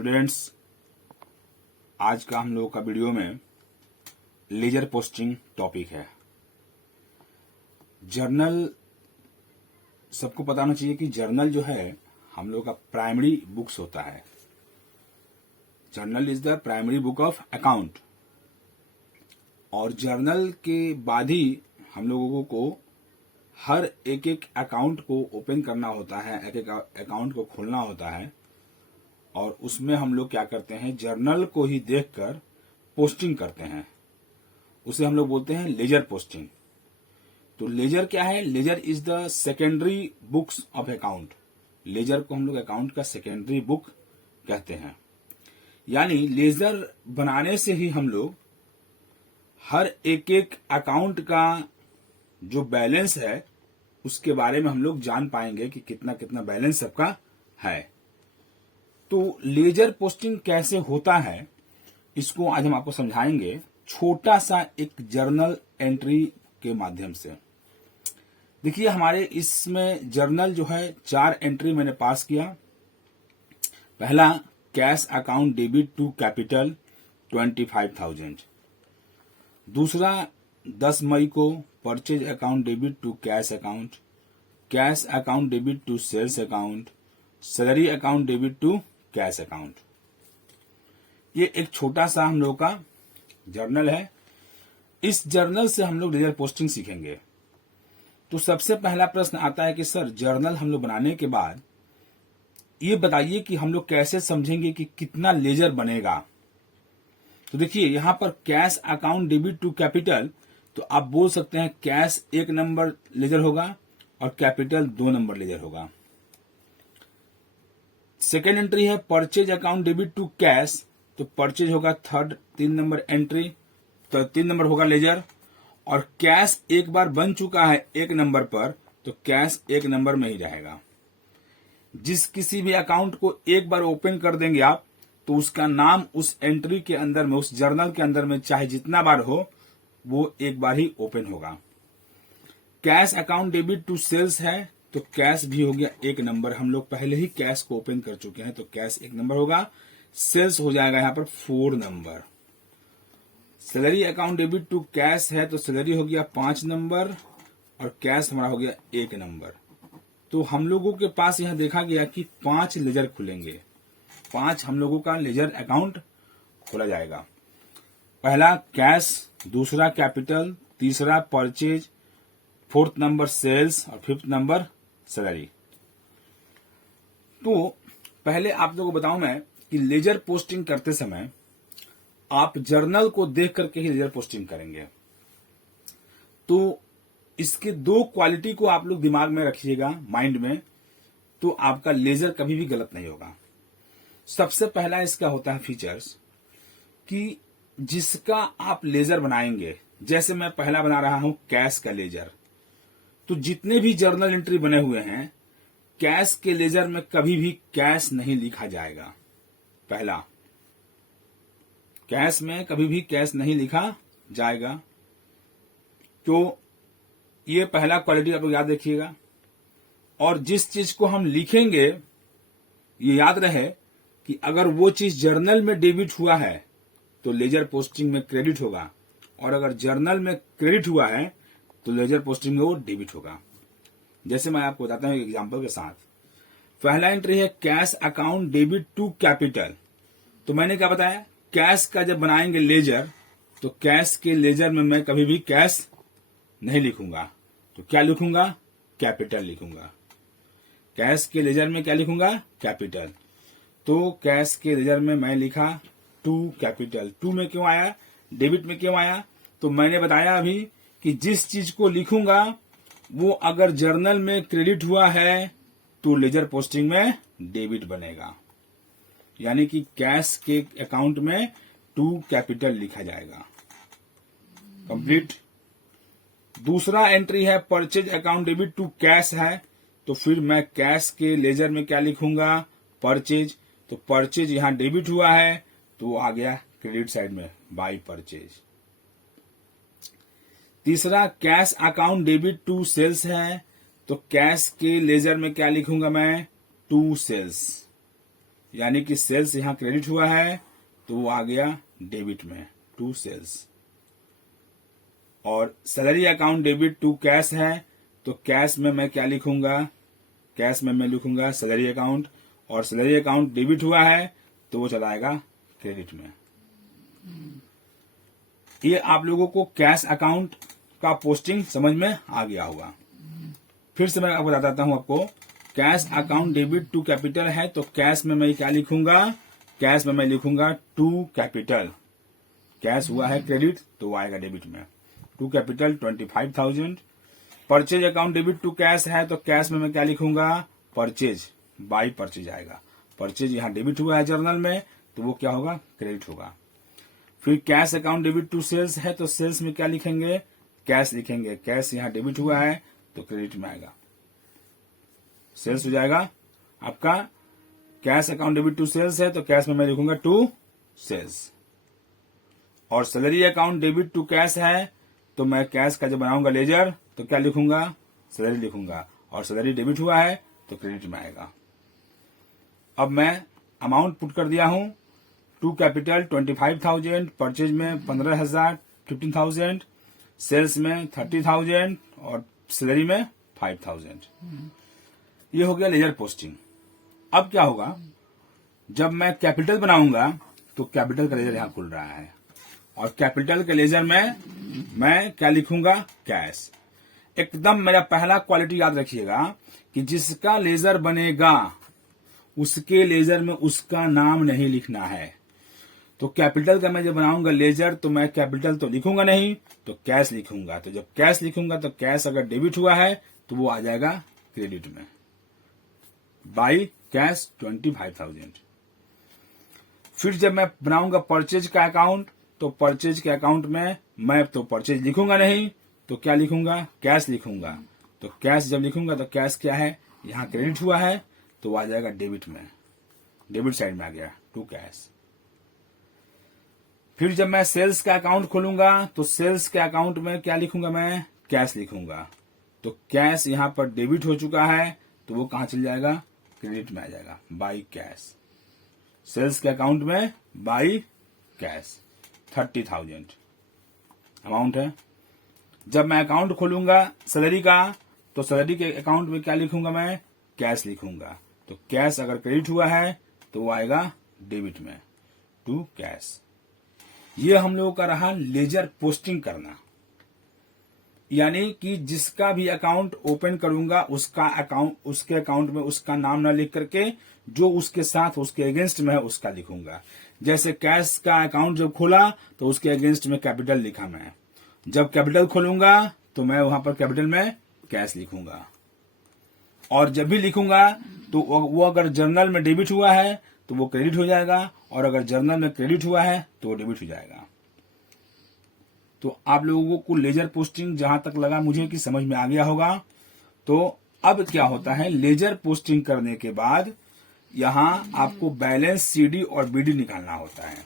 Students, आज का हम लोगों का वीडियो में लेजर पोस्टिंग टॉपिक है। जर्नल, सबको पता होना चाहिए कि जर्नल जो है हम लोग का प्राइमरी बुक्स होता है। Journal is the primary book of account. और जर्नल के बाद ही हम लोगों को हर एक एक अकाउंट को ओपन करना होता है, एक एक अकाउंट को खोलना होता है। और उसमें हम लोग क्या करते हैं, जर्नल को ही देखकर पोस्टिंग करते हैं। उसे हम लोग बोलते हैं लेजर पोस्टिंग। तो लेजर क्या है? Ledger is the secondary books of account. Ledger को हम लोग अकाउंट का सेकेंडरी बुक कहते हैं। यानी लेजर बनाने से ही हम लोग हर एक एक अकाउंट का जो बैलेंस है उसके बारे में हम लोग जान पाएंगे कि कितना कितना बैलेंस सबका है। तो लेजर पोस्टिंग कैसे होता है इसको आज हम आपको समझाएंगे, छोटा सा एक जर्नल एंट्री के माध्यम से। देखिए, हमारे इसमें जर्नल जो है 4 एंट्री मैंने पास किया। पहला, cash account debit to capital 25,000। दूसरा, 10 मई को purchase account debit to cash account debit to sales account, salary account debit to cash account. ये एक छोटा सा हम लोग का जर्नल है। इस जर्नल से हम लोग लेजर पोस्टिंग सीखेंगे। तो सबसे पहला प्रश्न आता है कि सर, जर्नल हम लोग बनाने के बाद ये बताइए कि हम लोग कैसे समझेंगे कि कितना लेजर बनेगा। तो देखिए, यहां पर cash account debit to capital, तो आप बोल सकते हैं कैश 1 नंबर लेजर होगा और कैपिटल 2 नंबर लेजर होगा। सेकेंड एंट्री है purchase account debit to cash, तो परचेज होगा 3 नंबर एंट्री, तो 3 नंबर होगा लेजर। और कैश एक बार बन चुका है 1 नंबर पर, तो कैश 1 नंबर में ही रहेगा। जिस किसी भी अकाउंट को एक बार ओपन कर देंगे आप, तो उसका नाम उस एंट्री के अंदर में, उस जर्नल के अंदर में चाहे जितना बार हो, वो एक बार ही ओपन होगा। Cash account debit to sales है, तो कैश भी हो गया 1 नंबर। हम लोग पहले ही कैश को ओपन कर चुके हैं, तो कैश 1 नंबर होगा। सेल्स हो जाएगा यहाँ पर 4 number. Salary account debit to cash है, तो सैलरी हो गया 5 नंबर और कैश हमारा हो गया 1 नंबर। तो हम लोगों के पास यहाँ देखा गया कि 5 लेजर खुलेंगे। 5 हम लोगों का लेजर अकाउंट खोला जाएगा। पहला कैश, दूसरा कैपिटल, तीसरा परचेज, 4th नंबर सेल्स और 5th नंबर सैलरी। तो पहले आप लोगों को बताऊं मैं कि लेजर पोस्टिंग करते समय आप जर्नल को देख करके ही लेजर पोस्टिंग करेंगे। तो इसके 2 क्वालिटी को आप लोग दिमाग में रखिएगा, माइंड में, तो आपका लेजर कभी भी गलत नहीं होगा। सबसे पहला इसका होता है फीचर्स कि जिसका आप लेजर बनाएंगे, जैसे मैं पहला बना रहा हूं कैश का लेजर, तो जितने भी जर्नल एंट्री बने हुए हैं, कैश के लेजर में कभी भी कैश नहीं लिखा जाएगा। पहला, कैश में कभी भी कैश नहीं लिखा जाएगा। तो ये पहला क्वालिटी आप लोग याद रखिएगा। और जिस चीज को हम लिखेंगे, ये याद रहे कि अगर वो चीज जर्नल में डेबिट हुआ है तो लेजर पोस्टिंग में क्रेडिट होगा, और अगर जर्नल में क्रेडिट हुआ है तो लेजर पोस्टिंग में वो डेबिट होगा। जैसे मैं आपको बताता हूं एक एग्जांपल के साथ। पहला एंट्री है cash account debit to capital. तो मैंने क्या बताया, कैश का जब बनाएंगे लेजर, तो कैश के लेजर में मैं कभी भी कैश नहीं लिखूंगा। तो क्या लिखूंगा? कैपिटल लिखूंगा। कैश के लेजर में क्या लिखूंगा? कैपिटल। तो कैश के लेजर में मैं लिखा 2 कैपिटल। 2 में क्यों आया? डेबिट में क्यों आया? तो मैंने बताया अभी कि जिस चीज को लिखूंगा वो अगर जर्नल में क्रेडिट हुआ है तो लेजर पोस्टिंग में डेबिट बनेगा। यानी कि कैश के अकाउंट में 2 कैपिटल लिखा जाएगा। कंप्लीट। दूसरा एंट्री है purchase account debit to cash है, तो फिर मैं कैश के लेजर में क्या लिखूंगा? परचेज। तो परचेज यहां डेबिट हुआ है तो आ गया क्रेडिट साइड में, बाय परचेज। तीसरा cash account debit to sales है, तो कैश के लेजर में क्या लिखूंगा मैं? 2 सेल्स। यानी कि सेल्स यहां क्रेडिट हुआ है तो वो आ गया डेबिट में टू सेल्स। और salary account debit to cash है तो कैश में मैं क्या लिखूंगा, कैश में मैं लिखूंगा सैलरी अकाउंट, और सैलरी अकाउंट डेबिट हुआ है तो वो चला आएगा क्रेडिट में। ये आप लोगों को कैश अकाउंट का पोस्टिंग समझ में आ गया होगा। फिर से मैं आपको बता देता हूं आपको, cash account debit to capital है तो कैश में मैं क्या लिखूंगा, कैश में मैं लिखूंगा टू कैपिटल। कैश हुआ है क्रेडिट तो वो आएगा डेबिट में, to capital 25,000। Purchase account debit to cash है तो कैश में मैं क्या लिखूंगा, परचेज, बाई परचेज आएगा। परचेज यहां डेबिट हुआ है जर्नल में तो वो क्या होगा, क्रेडिट होगा। फिर cash account debit to sales है तो सेल्स में क्या लिखेंगे, कैश लिखेंगे। कैश यहां डेबिट हुआ है तो क्रेडिट में आएगा, सेल्स हो जाएगा आपका। Cash account debit to sales है तो कैश में मैं लिखूंगा टू सेल्स। और salary account debit to cash है तो मैं कैश का जब बनाऊंगा लेजर तो क्या लिखूंगा, सैलरी लिखूंगा, और सैलरी डेबिट हुआ है तो क्रेडिट में आएगा। अब मैं अमाउंट पुट कर दिया हूं, टू कैपिटल 25,000, परचेज में 15,000 15,000, सेल्स में 30,000 और सैलरी में 5,000। ये हो गया लेजर पोस्टिंग। अब क्या होगा, जब मैं कैपिटल बनाऊंगा तो कैपिटल का लेजर यहां खुल रहा है, और कैपिटल के लेजर में मैं क्या लिखूंगा, कैश। एकदम मेरा पहला क्वालिटी याद रखिएगा कि जिसका लेजर बनेगा उसके लेजर में उसका नाम नहीं लिखना है। तो कैपिटल का मैं जब बनाऊंगा लेजर तो मैं कैपिटल तो लिखूंगा नहीं, तो कैश लिखूंगा। तो जब कैश लिखूंगा तो कैश अगर डेबिट हुआ है तो वो आ जाएगा क्रेडिट में, बाई कैश 25,000। फिर जब मैं बनाऊंगा परचेज का अकाउंट तो परचेज के अकाउंट में मैं तो परचेज लिखूंगा नहीं, तो क्या लिखूंगा, कैश लिखूंगा। तो कैश जब लिखूंगा तो कैश क्या है, यहां क्रेडिट हुआ है तो आ जाएगा डेबिट में, डेबिट साइड में आ गया टू कैश। फिर जब मैं सेल्स का अकाउंट खोलूंगा तो सेल्स के अकाउंट में क्या लिखूंगा, मैं कैश लिखूंगा। तो कैश यहां पर डेबिट हो चुका है तो वो कहां चल जाएगा, क्रेडिट में आ जाएगा, बाई कैश। सेल्स के अकाउंट में बाई कैश 30,000 अमाउंट है। जब मैं अकाउंट खोलूंगा सैलरी का तो सैलरी के अकाउंट में क्या लिखूंगा, मैं कैश लिखूंगा। तो कैश अगर क्रेडिट हुआ है तो वो आएगा डेबिट में टू कैश। ये हम लोगों का रहा लेजर पोस्टिंग करना, यानी कि जिसका भी अकाउंट ओपन करूंगा उसका अकाउंट, उसके अकाउंट में उसका नाम ना लिख करके जो उसके साथ उसके अगेंस्ट में है उसका लिखूंगा। जैसे कैश का अकाउंट जब खोला तो उसके अगेंस्ट में कैपिटल लिखा मैं, जब कैपिटल खोलूंगा तो मैं वहां पर कैपिटल में कैश लिखूंगा। और जब भी लिखूंगा तो वो अगर जर्नल में डेबिट हुआ है तो वो क्रेडिट हो जाएगा, और अगर जर्नल में क्रेडिट हुआ है तो वो डेबिट हो जाएगा। तो आप लोगों को लेजर पोस्टिंग जहां तक लगा मुझे कि समझ में आ गया होगा। तो अब क्या होता है, लेजर पोस्टिंग करने के बाद यहां आपको बैलेंस सीडी और बीडी निकालना होता है।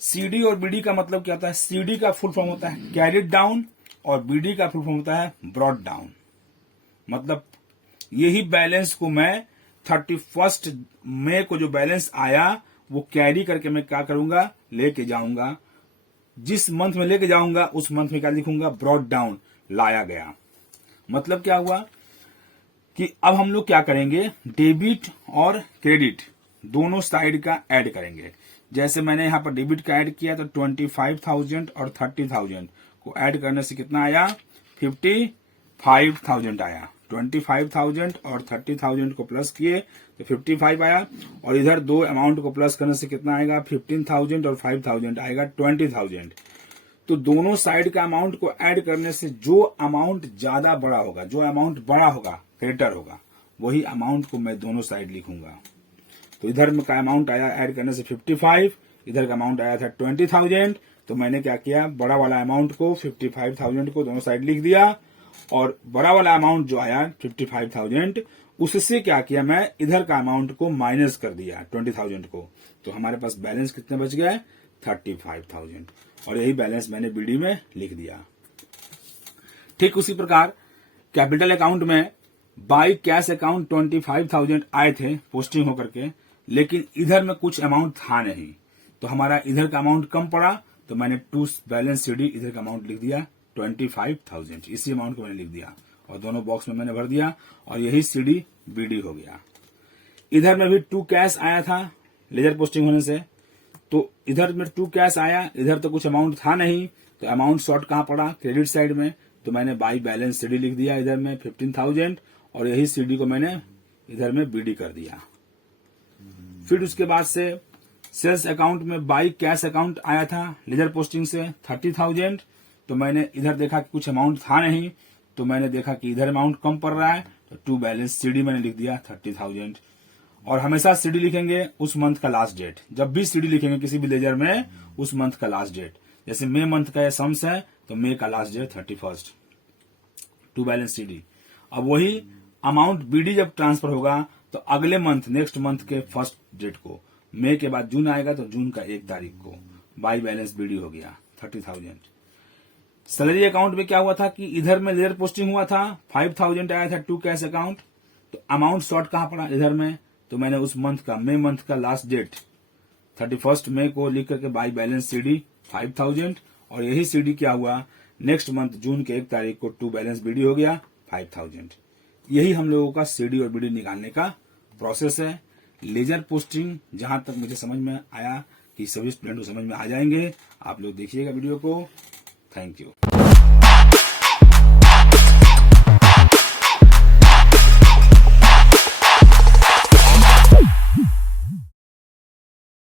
सीडी और बीडी का मतलब क्या होता है, सीडी का फुल फॉर्म होता है कैरिड डाउन और बीडी का फुल फॉर्म होता है ब्रॉड डाउन। मतलब यही बैलेंस को मैं 31 मई को जो बैलेंस आया वो कैरी करके मैं क्या करूंगा, लेके जाऊंगा। जिस मंथ में लेके जाऊंगा उस मंथ में क्या लिखूंगा, ब्रॉड डाउन, लाया गया। मतलब क्या हुआ कि अब हम लोग क्या करेंगे, डेबिट और क्रेडिट दोनों साइड का ऐड करेंगे। जैसे मैंने यहां पर डेबिट का ऐड किया तो 25,000 और 30,000 को ऐड करने से कितना आया, 55,000 आया। 25,000 और 30,000 को प्लस किए तो 55 आया, और इधर दो अमाउंट को प्लस करने से कितना आएगा, 15,000 और 5,000 आएगा 20,000। तो दोनों साइड का अमाउंट को ऐड करने से जो अमाउंट ज्यादा बड़ा होगा, जो अमाउंट बड़ा होगा, ग्रेटर होगा, वही अमाउंट को मैं दोनों साइड लिखूंगा। तो इधर का अमाउंट आया ऐड करने से 55, इधर का अमाउंट आया था 20,000। तो मैंने क्या किया, बड़ा वाला अमाउंट को 55,000 को दोनों साइड लिख दिया, और बड़ा वाला अमाउंट जो आया 55,000 उससे क्या किया, मैं इधर का अमाउंट को माइनस कर दिया 20,000 को। तो हमारे पास बैलेंस कितने बच गए, 35,000, और यही बैलेंस मैंने बीडी में लिख दिया। ठीक उसी प्रकार कैपिटल अकाउंट में बाई कैश अकाउंट 25,000 आए थे पोस्टिंग होकर के, लेकिन इधर में कुछ अमाउंट था नहीं, तो हमारा इधर का अमाउंट कम पड़ा, तो मैंने टू बैलेंस सीडी इधर का अमाउंट लिख दिया 25,000, इसी अमाउंट को मैंने लिख दिया और दोनों बॉक्स में मैंने भर दिया और यही सीडी बीडी हो गया। इधर में भी टू कैश आया था लेजर पोस्टिंग होने से, तो इधर में टू कैश आया, इधर तो कुछ अमाउंट था नहीं, तो अमाउंट शॉर्ट कहां पड़ा, क्रेडिट साइड में, तो मैंने बाई बैलेंस सीडी लिख दिया इधर में 15,000 और यही सीडी को मैंने इधर में बीडी कर दिया। फिर उसके बाद से सेल्स अकाउंट में बाई कैश अकाउंट आया था लेजर पोस्टिंग से 30,000, तो मैंने इधर देखा कि कुछ अमाउंट था नहीं, तो मैंने देखा कि इधर अमाउंट कम पड़ रहा है, तो टू बैलेंस सीडी मैंने लिख दिया 30,000। और हमेशा सीडी लिखेंगे उस मंथ का लास्ट डेट, जब भी सीडी लिखेंगे किसी भी लेजर में उस मंथ का लास्ट डेट, जैसे मई मंथ का सम्स है तो मई का last date 31, to balance CD. अब वही अमाउंट बीडी जब ट्रांसफर होगा तो अगले मंथ नेक्स्ट मंथ के फर्स्ट डेट को, मई के बाद जून आएगा तो जून का 1 तारीख को बाई बैलेंस बीडी हो गया 30,000। सैलरी अकाउंट में क्या हुआ था कि इधर में लेजर पोस्टिंग हुआ था 5,000 आया था टू कैश अकाउंट, तो अमाउंट शॉर्ट कहां पड़ा इधर में, तो मैंने उस मंथ का मई मंथ का लास्ट डेट 31 मई को लिख करके बाई बैलेंस सीडी 5,000 और यही सीडी क्या हुआ नेक्स्ट मंथ जून के 1 तारीख को टू बैलेंस बीडी हो गया 5,000। यही हम लोगों का सीडी और बीडी निकालने का प्रोसेस है। लेजर पोस्टिंग जहां तक मुझे समझ में आया कि सभी स्टूडेंट को समझ में आ जाएंगे, आप लोग देखिएगा वीडियो को। Thank you.